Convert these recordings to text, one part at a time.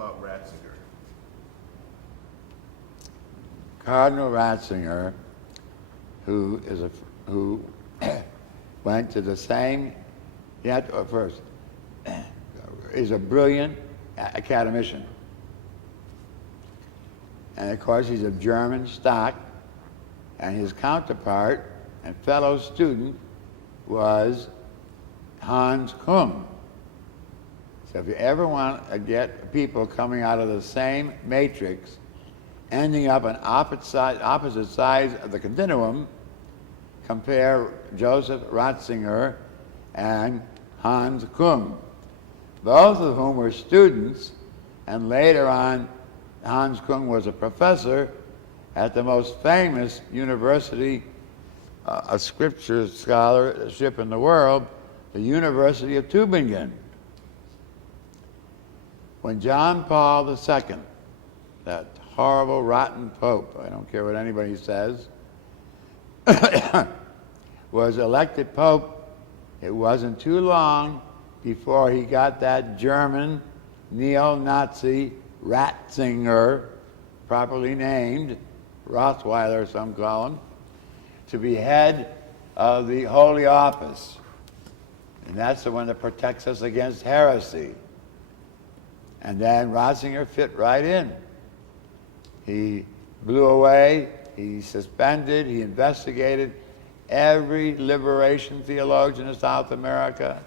about Ratzinger? Cardinal Ratzinger, who went to the same, first, is a brilliant academician. And of course he's of German stock, and his counterpart and fellow student was Hans Küng. So if you ever want to get people coming out of the same matrix, ending up on opposite sides of the continuum, compare Joseph Ratzinger and Hans Küng, both of whom were students, and later on Hans Küng was a professor at the most famous university of scripture scholarship in the world, the University of Tübingen. When John Paul II, that horrible, rotten pope, I don't care what anybody says, was elected pope, it wasn't too long before he got that German neo-Nazi Ratzinger, properly named, Rothweiler some call him, to be head of the Holy Office. And that's the one that protects us against heresy. And then Ratzinger fit right in. He blew away, he suspended, he investigated every liberation theologian in South America.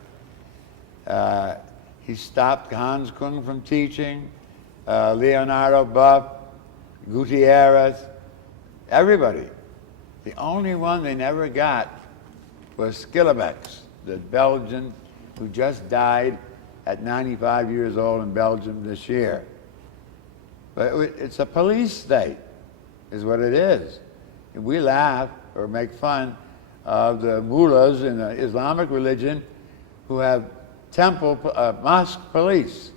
He stopped Hans Küng from teaching, Leonardo Buff, Gutierrez, everybody. The only one they never got was Schillebeeckx, the Belgian who just died at 95 years old in Belgium this year. But it's a police state, is what it is. And we laugh or make fun of the mullahs in the Islamic religion who have mosque police.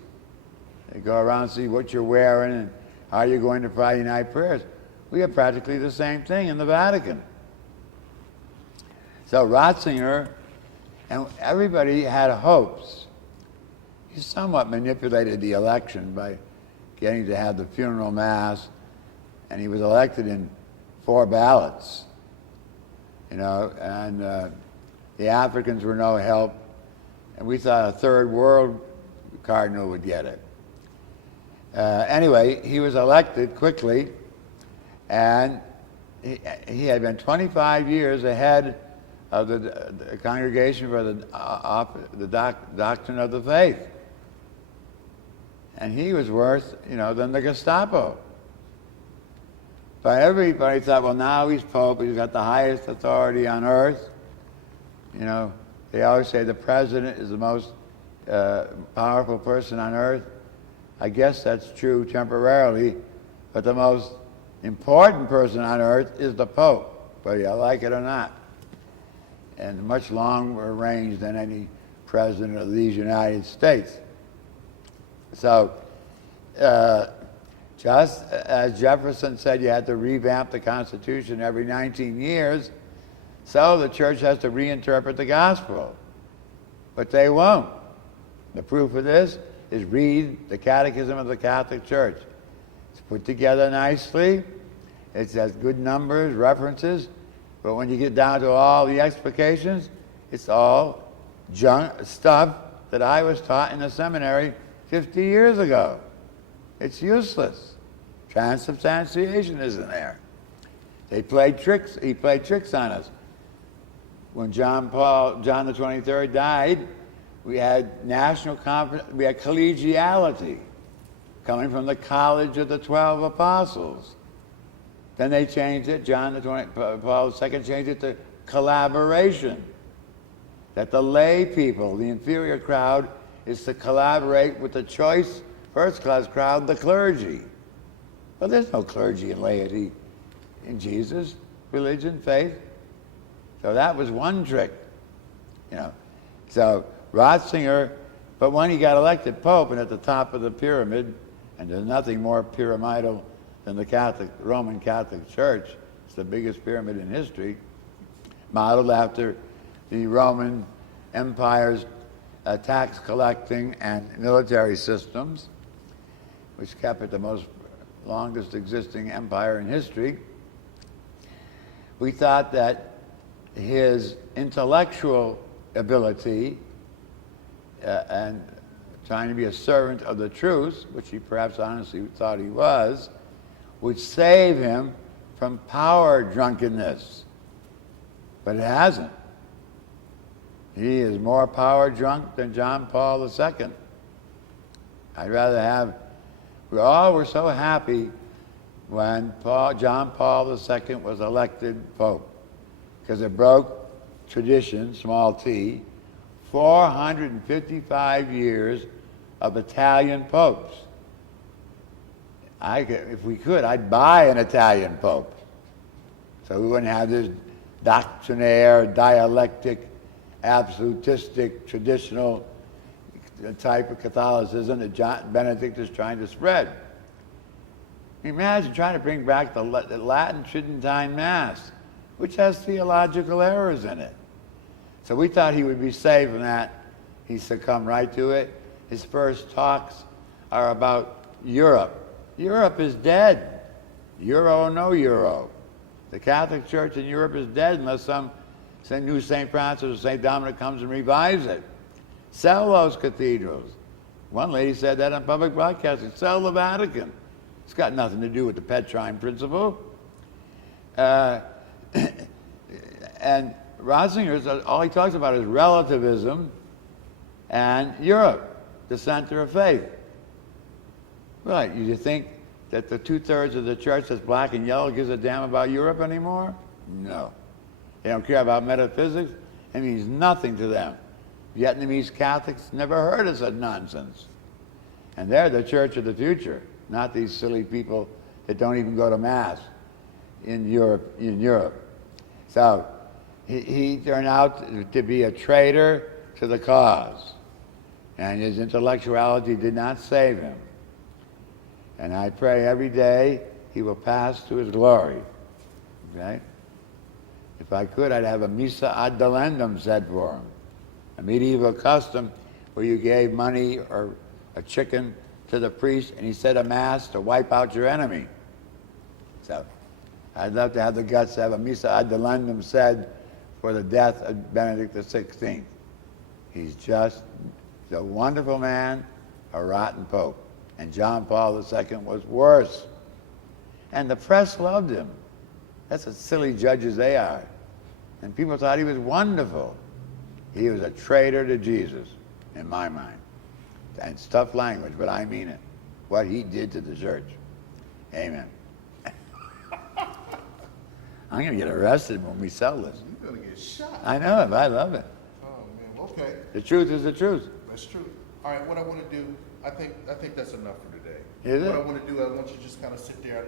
They go around and see what you're wearing and how you're going to Friday night prayers. We have practically the same thing in the Vatican. So Ratzinger, and everybody had hopes. He somewhat manipulated the election by getting to have the funeral mass, and he was elected in 4 ballots, and the Africans were no help, and we thought a third world cardinal would get it. Anyway, he was elected quickly, and he had been 25 years ahead of the Congregation for the Doctrine of the Faith. And he was worse, than the Gestapo. But everybody thought, well, now he's Pope, he's got the highest authority on earth. They always say the president is the most powerful person on earth. I guess that's true temporarily, but the most important person on earth is the Pope, whether you like it or not. And much longer range than any president of these United States. So, just as Jefferson said you had to revamp the Constitution every 19 years, so the church has to reinterpret the gospel. But they won't. The proof of this is read the Catechism of the Catholic Church. It's put together nicely. It has good numbers, references, but when you get down to all the explications, it's all junk stuff that I was taught in the seminary 50 years ago. It's useless. Transubstantiation isn't there. He played tricks on us. When John the 23rd died, we had national conference, we had collegiality coming from the College of the 12 Apostles. Then they changed it, Paul II changed it to collaboration. That the lay people, the inferior crowd, is to collaborate with the choice, first-class crowd, the clergy. Well, there's no clergy and laity in Jesus' religion, faith. So that was one trick, So Ratzinger, but when he got elected Pope and at the top of the pyramid, and there's nothing more pyramidal than the Roman Catholic Church, it's the biggest pyramid in history, modeled after the Roman Empire's tax collecting and military systems. which kept it the most longest existing empire in history, we thought that his intellectual ability and trying to be a servant of the truth, which he perhaps honestly thought he was, would save him from power drunkenness. But it hasn't. He is more power drunk than John Paul II. I'd rather have, we all were so happy when John Paul II was elected Pope, because it broke tradition, small t, 455 years of Italian popes. If we could, I'd buy an Italian pope. So we wouldn't have this doctrinaire, dialectic, absolutistic, traditional type of Catholicism that Benedict is trying to spread. Imagine trying to bring back the Latin Tridentine Mass, which has theological errors in it. So we thought he would be safe from that. He succumbed right to it. His first talks are about Europe. Europe is dead. Euro or no euro. The Catholic Church in Europe is dead unless some new St. Francis or St. Dominic comes and revives it. Sell those cathedrals. One lady said that on public broadcasting. Sell the Vatican. It's got nothing to do with the Petrine principle. And Ratzinger, all he talks about is relativism and Europe, the center of faith. Right, you think that the 2/3 of the church that's black and yellow gives a damn about Europe anymore? No. They don't care about metaphysics. It means nothing to them. Vietnamese Catholics never heard of such nonsense. And they're the church of the future, not these silly people that don't even go to Mass in Europe. So he turned out to be a traitor to the cause. And his intellectuality did not save him. And I pray every day he will pass to his glory. Okay? If I could, I'd have a missa ad delendum said for him. A medieval custom where you gave money or a chicken to the priest and he said a mass to wipe out your enemy. So I'd love to have the guts to have a missa ad delendum said for the death of Benedict XVI. He's just a wonderful man, a rotten pope. And John Paul II was worse. And the press loved him. That's what silly judges they are. And people thought he was wonderful. He was a traitor to Jesus, in my mind. And it's tough language, but I mean it. What he did to the church. Amen. I'm going to get arrested when we sell this. You're going to get shot. I know it, but I love it. Oh, man. Okay. The truth is the truth. That's true. All right, what I want to do, I think that's enough for today. Is it? What I want to do, I want you to just kind of sit there.